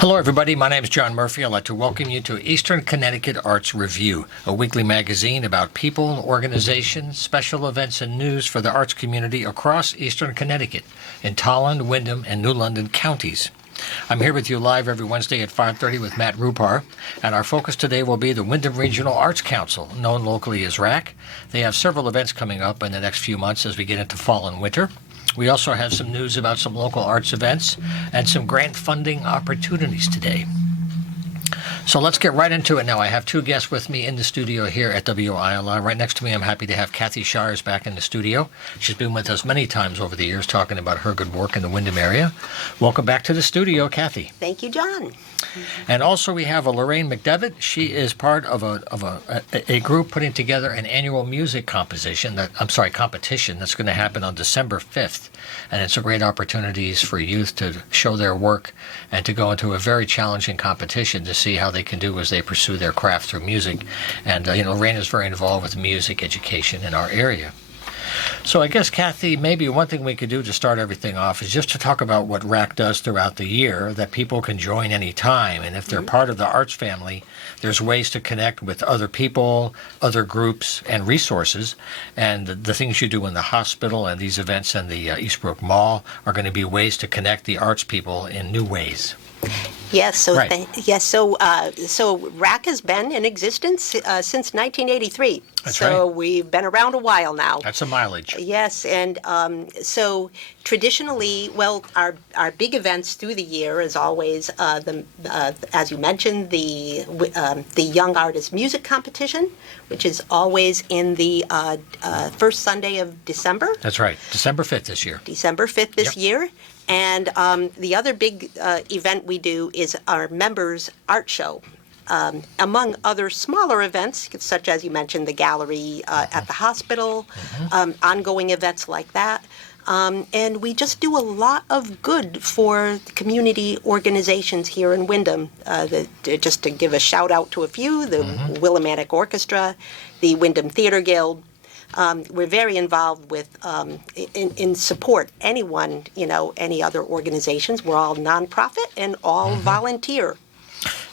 Hello, everybody. My name is John Murphy. I'd like to welcome you to Eastern Connecticut Arts Review, a weekly magazine about people, organizations, special events, and news for the arts community across Eastern Connecticut in Tolland, Windham, and New London counties. I'm here with you live every Wednesday at 5:30 with Matt Rupar, and our focus today will be the Windham Regional Arts Council, known locally as RAC. They have several events coming up in the next few months as we get into fall and winter. We also have some news about some local arts events and some grant funding opportunities today. So let's get right into it now. I have two guests with me in the studio here at WILI. Right next to me, I'm happy to have Kathy Shires back in the studio. She's been with us many times over the years talking about her good work in the Windham area. Welcome back to the studio, Kathy. Thank you, John. And also we have Lorraine McDevitt. She is part of a group putting together an annual music competition that's going to happen on December 5th. And it's a great opportunity for youth to show their work and to go into a very challenging competition to see how they can do as they pursue their craft through music. And, Lorraine is very involved with music education in our area. So I guess, Kathy, maybe one thing we could do to start everything off is just to talk about what RAC does throughout the year, that people can join any time. And if they're part of the arts family, there's ways to connect with other people, other groups, and resources. And the things you do in the hospital and these events in the Eastbrook Mall are going to be ways to connect the arts people in new ways. Yes, so Right. so RAC has been in existence since 1983. That's so right. We've been around a while now. That's a mileage. Yes, and so traditionally, our big events through the year is always as you mentioned, the Young Artist Music Competition, which is always in the first Sunday of December. That's right. December 5th this year. December 5th this year. And the other big event we do is our members' art show. Among other smaller events, such as you mentioned, the gallery at the hospital, ongoing events like that. And we just do a lot of good for community organizations here in Wyndham. Just to give a shout out to a few, the Willimantic Orchestra, the Wyndham Theater Guild. We're very involved with in support anyone, any other organizations. We're all nonprofit and all volunteer.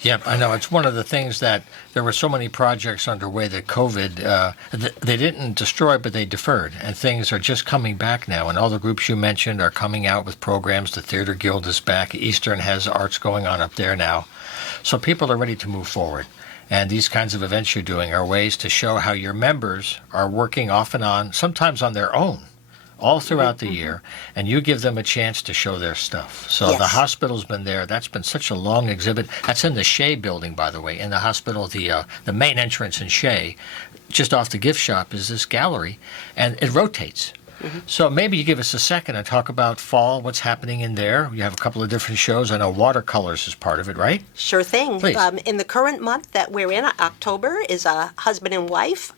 Yep, I know. It's one of the things that there were so many projects underway that COVID, they didn't destroy, but they deferred. And things are just coming back now. And all the groups you mentioned are coming out with programs. The Theater Guild is back. Eastern has arts going on up there now. So people are ready to move forward. And these kinds of events you're doing are ways to show how your members are working off and on, sometimes on their own, all throughout the year, and you give them a chance to show their stuff. So Yes. The hospital's been there. That's been such a long exhibit. That's in the Shea building, by the way. In the hospital, the main entrance in Shea, just off the gift shop, is this gallery, and it rotates. So maybe you give us a second and talk about fall, what's happening in there. You have a couple of different shows. I know watercolors is part of it, right? Sure thing. Please. In the current month that we're in, October, is a husband and wife,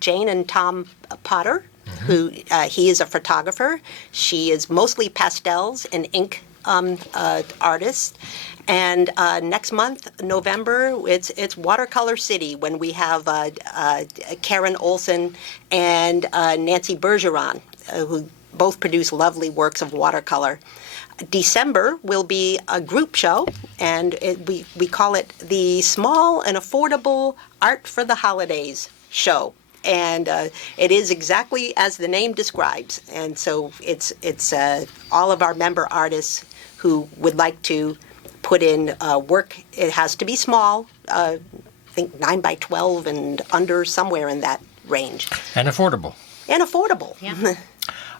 Jane and Tom Potter, who he is a photographer. She is mostly pastels and ink artist. And next month, November, it's Watercolor City when we have Karen Olson and Nancy Bergeron, who both produce lovely works of watercolor. December will be a group show, and we call it the Small and Affordable Art for the Holidays show. And it is exactly as the name describes. And so it's all of our member artists who would like to put in work. It has to be small, I think 9 by 12 and under, somewhere in that range. And affordable. And affordable. Yeah.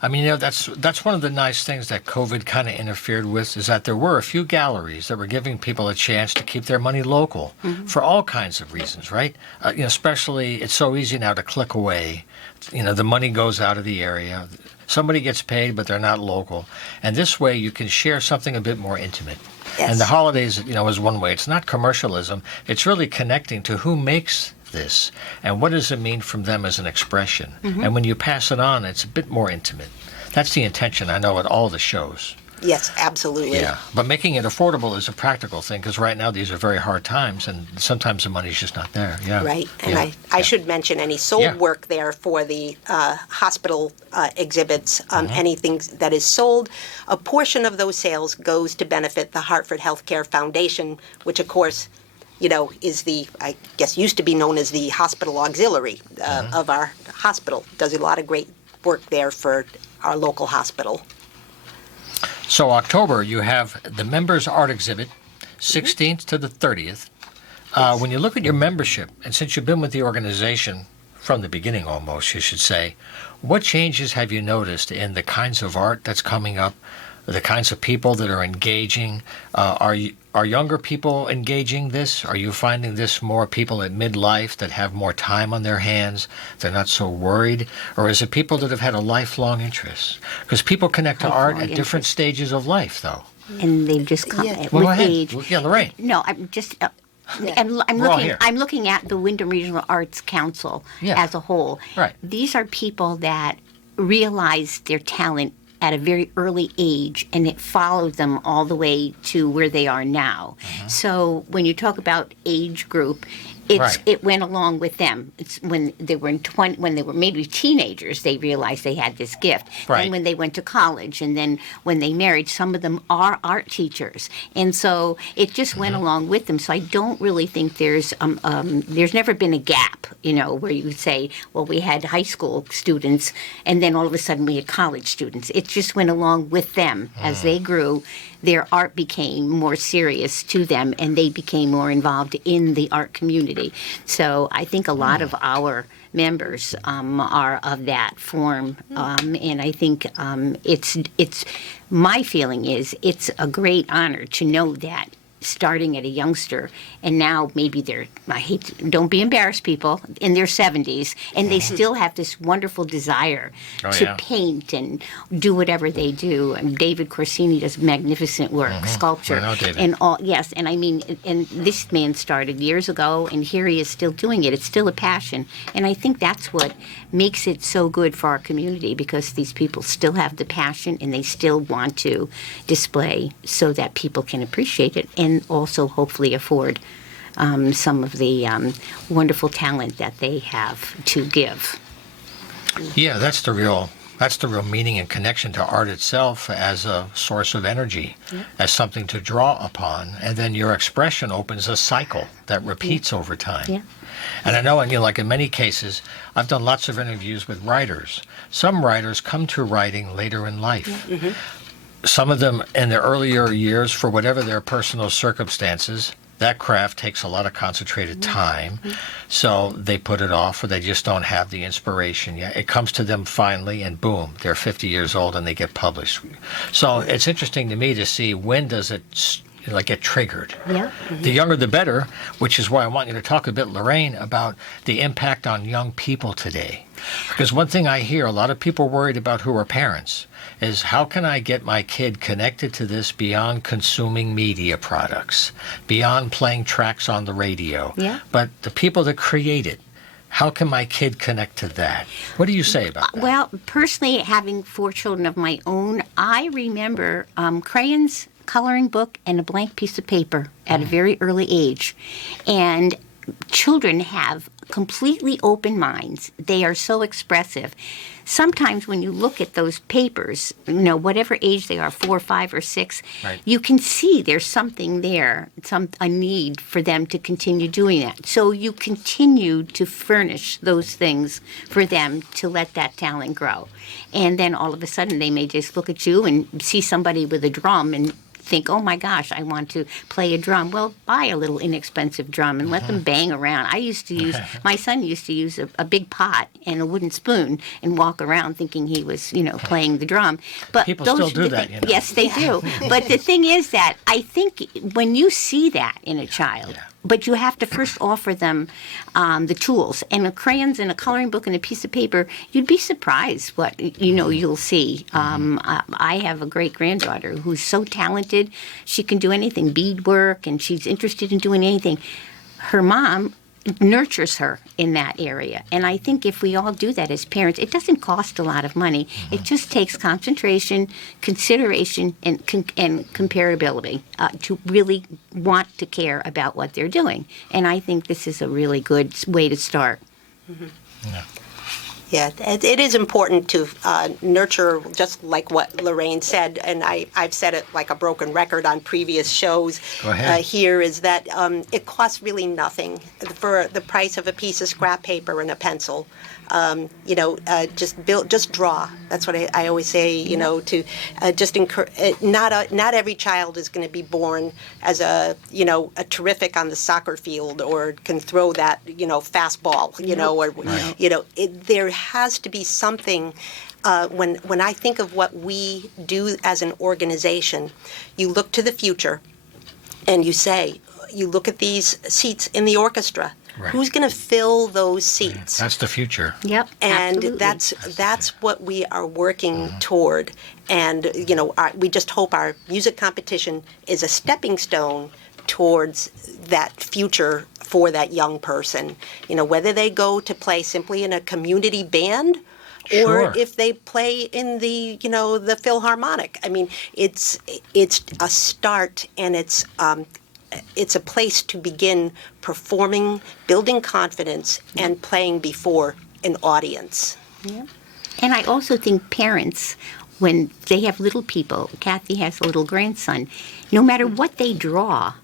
I mean, that's one of the nice things that COVID kind of interfered with, is that there were a few galleries that were giving people a chance to keep their money local for all kinds of reasons, right? Especially, it's so easy now to click away. The money goes out of the area. Somebody gets paid, but they're not local. And this way, you can share something a bit more intimate. Yes. And the holidays, is one way. It's not commercialism. It's really connecting to who makes this and what does it mean from them as an expression. And when you pass it on, it's a bit more intimate. That's the intention, I know, at all the shows. Yes, absolutely. Yeah, but making it affordable is a practical thing because right now these are very hard times, and sometimes the money's just not there. Yeah, Right, and yeah. I should mention any sold Yeah. work there for the hospital exhibits, Mm-hmm. anything that is sold. A portion of those sales goes to benefit the Hartford Healthcare Foundation, which of course, is I guess used to be known as the hospital auxiliary Mm-hmm. of our hospital. Does a lot of great work there for our local hospital. So October, you have the members art exhibit, 16th to the 30th. When you look at your membership, and since you've been with the organization from the beginning almost, you should say, what changes have you noticed in the kinds of art that's coming up, the kinds of people that are engaging? Are younger people engaging this? Are you finding this more people at midlife that have more time on their hands? They're not so worried? Or is it people that have had a lifelong interest? Because people connect to art at different stages of life, though. And they've just come Yeah. with Well, go ahead. age. Yeah, Lorraine. No, I'm just. I'm We're all looking. here. I'm looking at the Wyndham Regional Arts Council Yeah. as a whole. Right. These are people that realize their talent at a very early age, and it followed them all the way to where they are now. So when you talk about age group, Right. it went along with them. It's when they were when they were maybe teenagers, they realized they had this gift. Right. Then when they went to college, and then when they married, some of them are art teachers, and so it just went along with them. So I don't really think there's never been a gap, where you would say, well, we had high school students, and then all of a sudden we had college students. It just went along with them as they grew. Their art became more serious to them, and they became more involved in the art community. So I think a lot of our members are of that form, and I think it's my feeling is it's a great honor to know that starting at a youngster, and now maybe don't be embarrassed, people, in their 70s, and they still have this wonderful desire Oh, to yeah. paint and do whatever they do. And David Corsini does magnificent work, sculpture, I know David. and all. Yes, and I mean, and this man started years ago, and here he is still doing it. It's still a passion, and I think that's what makes it so good for our community, because these people still have the passion, and they still want to display so that people can appreciate it, and also hopefully afford some of the wonderful talent that they have to give. Yeah, that's the real meaning and connection to art itself as a source of energy, as something to draw upon, and then your expression opens a cycle that repeats over time. Yeah. And I know, like in many cases, I've done lots of interviews with writers. Some writers come to writing later in life. Some of them in their earlier years, for whatever their personal circumstances, that craft takes a lot of concentrated time, so they put it off, or they just don't have the inspiration yet. It comes to them finally, and boom, they're 50 years old and they get published. So it's interesting to me to see when does it get triggered. Yeah. The younger the better, which is why I want you to talk a bit, Lorraine, about the impact on young people today. Because one thing I hear a lot of people worried about who are parents is, how can I get my kid connected to this beyond consuming media products, beyond playing tracks on the radio? Yeah. But the people that create it, how can my kid connect to that? What do you say about that? Well, personally, having 4 children of my own, I remember crayons, coloring book, and a blank piece of paper at a very early age. And children have completely open minds. They are so expressive. Sometimes when you look at those papers, whatever age they are, 4, 5, or 6, Right. you can see there's something there, a need for them to continue doing that. So you continue to furnish those things for them to let that talent grow. And then all of a sudden they may just look at you and see somebody with a drum and think, oh my gosh, I want to play a drum. Well, buy a little inexpensive drum and let them bang around. My son used to use a big pot and a wooden spoon and walk around thinking he was, playing the drum. But People those still are do the that, thi- Yes, they do. But the thing is that I think when you see that in a child, but you have to first offer them the tools. And crayons and a coloring book and a piece of paper, you'd be surprised what, you'll see. I have a great-granddaughter who's so talented. She can do anything, beadwork, and she's interested in doing anything. Her mom nurtures her in that area. And I think if we all do that as parents, it doesn't cost a lot of money. It just takes concentration, consideration, and comparability to really want to care about what they're doing. And I think this is a really good way to start. Yeah. Yeah, it is important to nurture, just like what Lorraine said, and I've said it like a broken record on previous shows. Go ahead. Here is that it costs really nothing for the price of a piece of scrap paper and a pencil. Just draw. That's what I always say. To just encourage. Not every child is going to be born as a terrific on the soccer field or can throw that fastball. There has to be something. When I think of what we do as an organization, you look to the future, and you look at these seats in the orchestra. Right. Who's going to fill those seats? That's the future. Yep, And absolutely. that's what we are working toward. And we just hope our music competition is a stepping stone towards that future for that young person. Whether they go to play simply in a community band, Sure. or if they play in the the Philharmonic. I mean, it's a start, and it's a place to begin performing, building confidence, and playing before an audience. Yeah. And I also think parents, when they have little people, Kathy has a little grandson, no matter what they draw,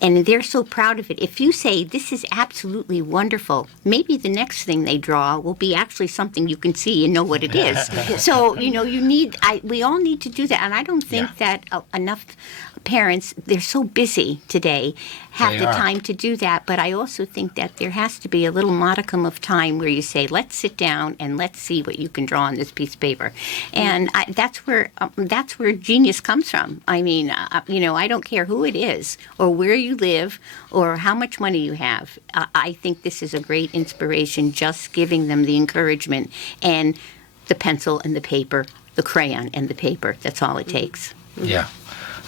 and they're so proud of it, if you say, this is absolutely wonderful, maybe the next thing they draw will be actually something you can see and know what it is. So, we all need to do that. And I don't think that enough parents, they're so busy today, have They the are. time to do that. But I also think that there has to be a little modicum of time where you say, let's sit down and let's see what you can draw on this piece of paper. And that's where genius comes from. I mean, I don't care who it is or where you live or how much money you have. I think this is a great inspiration, just giving them the encouragement and the pencil and the paper, the crayon and the paper. That's all it takes. Yeah.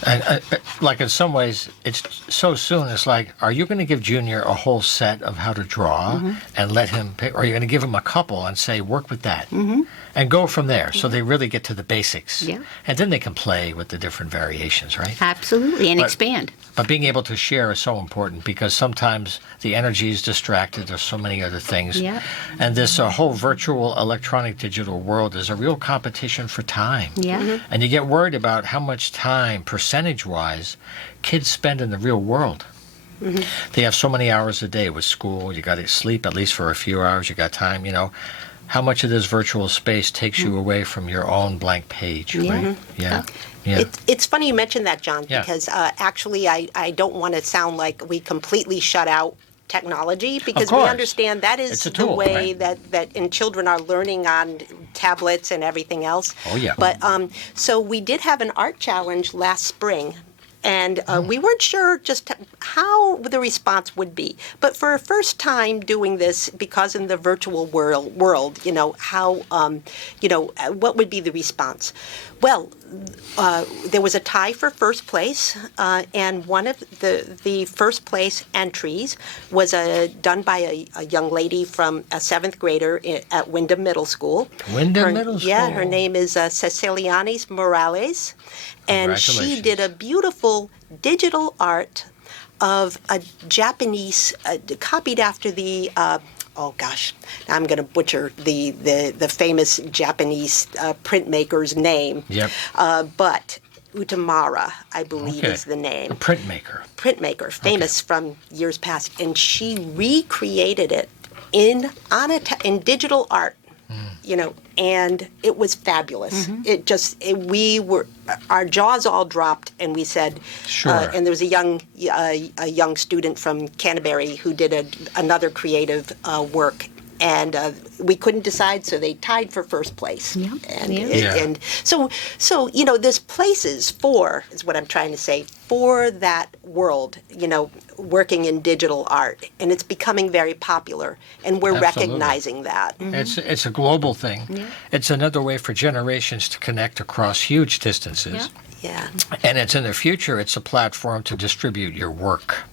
And like in some ways, it's so soon. It's like, are you going to give Junior a whole set of how to draw and let him pick, or are you going to give him a couple and say, work with that and go from there? So they really get to the basics. Yeah. And then they can play with the different variations, right? Absolutely, and But- expand. But being able to share is so important because sometimes the energy is distracted. There's so many other things. Yeah. And this whole virtual, electronic, digital world is a real competition for time. Yeah. And you get worried about how much time, percentage-wise, kids spend in the real world. They have so many hours a day with school. You got to sleep at least for a few hours. You got time, How much of this virtual space takes you away from your own blank page, right? Yeah. Yeah. It's funny you mentioned that, John, Yeah. because actually I don't want to sound like we completely shut out technology, because we course. understand that is It's a the tool, way right? that and children are learning on tablets and everything else. Oh, yeah. But so we did have an art challenge last spring. And we weren't sure just how the response would be. But for a first time doing this, because in the virtual world, how, what would be the response? Well, there was a tie for first place, and one of the first place entries was done by a young lady from a seventh grader at Wyndham Middle School. Wyndham Middle Yeah, School. her name is Cecilianis Morales, and she Congratulations. did a beautiful digital art of a Japanese, copied after the. Oh gosh, I'm going to butcher the famous Japanese printmaker's name. Yep. But Utamara, I believe, Okay. is the name. A printmaker. Printmaker, famous from years past, and she recreated it in digital art. And it was fabulous. We were, our jaws all dropped, and we said, Sure. and there was a young student from Canterbury who did another creative work, and we couldn't decide, so they tied for first place. Yeah. And, Yeah. Yeah. and so there's places is what I'm trying to say, for that world, working in digital art, and it's becoming very popular, and we're Absolutely. recognizing that. It's a global thing. Yeah. It's another way for generations to connect across huge distances. Yeah. Yeah. And it's in the future, it's a platform to distribute your work.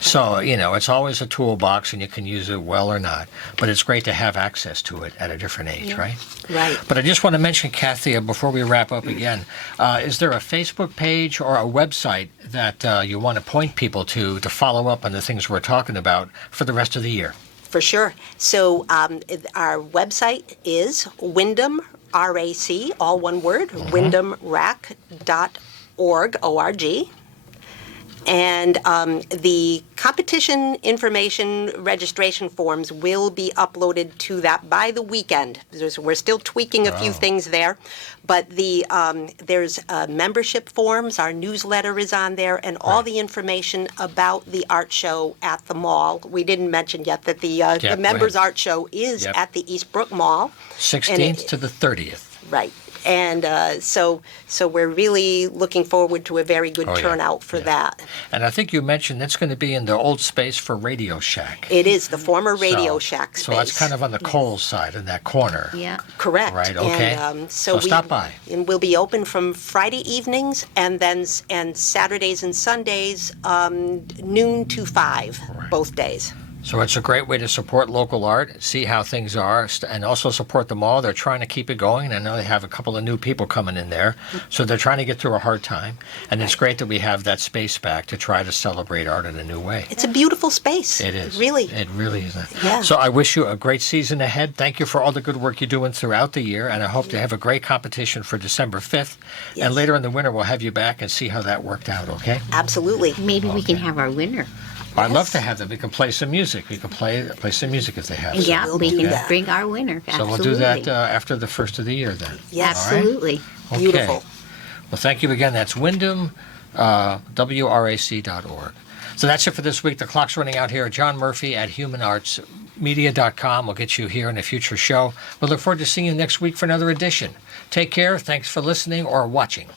So, it's always a toolbox and you can use it well or not, but it's great to have access to it at a different age, right? Right. But I just want to mention, Kathy, before we wrap up again, is there a Facebook page or a website that you want to point people to follow up on the things we're talking about for the rest of the year? For sure. So our website is Wyndham, RAC, all one word, wyndhamrac.org, O-R-G. And the competition information registration forms will be uploaded to that by the weekend. We're still tweaking a few things there, but there's membership forms. Our newsletter is on there, and all the information about the art show at the mall. We didn't mention yet that the members' art show is at the Eastbrook Mall, 16th to the 30th. Right. And so we're really looking forward to a very good turnout for that. And I think you mentioned it's going to be in the old space for Radio Shack. It is the former Radio Shack space. So that's kind of on the Kohl's side in that corner. Yeah. Correct. Right, okay. And, so stop by. And we'll be open from Friday evenings and Saturdays and Sundays, noon to 5, both days. So it's a great way to support local art, see how things are, and also support the mall. They're trying to keep it going. I know they have a couple of new people coming in there, so they're trying to get through a hard time. And it's great that we have that space back to try to celebrate art in a new way. It's a beautiful space. It is. Really. It really is. Yeah. So I wish you a great season ahead. Thank you for all the good work you're doing throughout the year, and I hope to have a great competition for December 5th. Yes. And later in the winter, we'll have you back and see how that worked out, okay? Absolutely. Maybe we can have our winner. I'd love to have them. We can play some music. We can play some music if they have. Yeah, we'll we do can that. bring our winner. So Absolutely. we'll do that after the first of the year then. Yes. All right? Absolutely. Okay. Beautiful. Well, thank you again. That's Wyndham, WRAC.org. So that's it for this week. The clock's running out here. John Murphy at humanartsmedia.com will get you here in a future show. We look forward to seeing you next week for another edition. Take care. Thanks for listening or watching.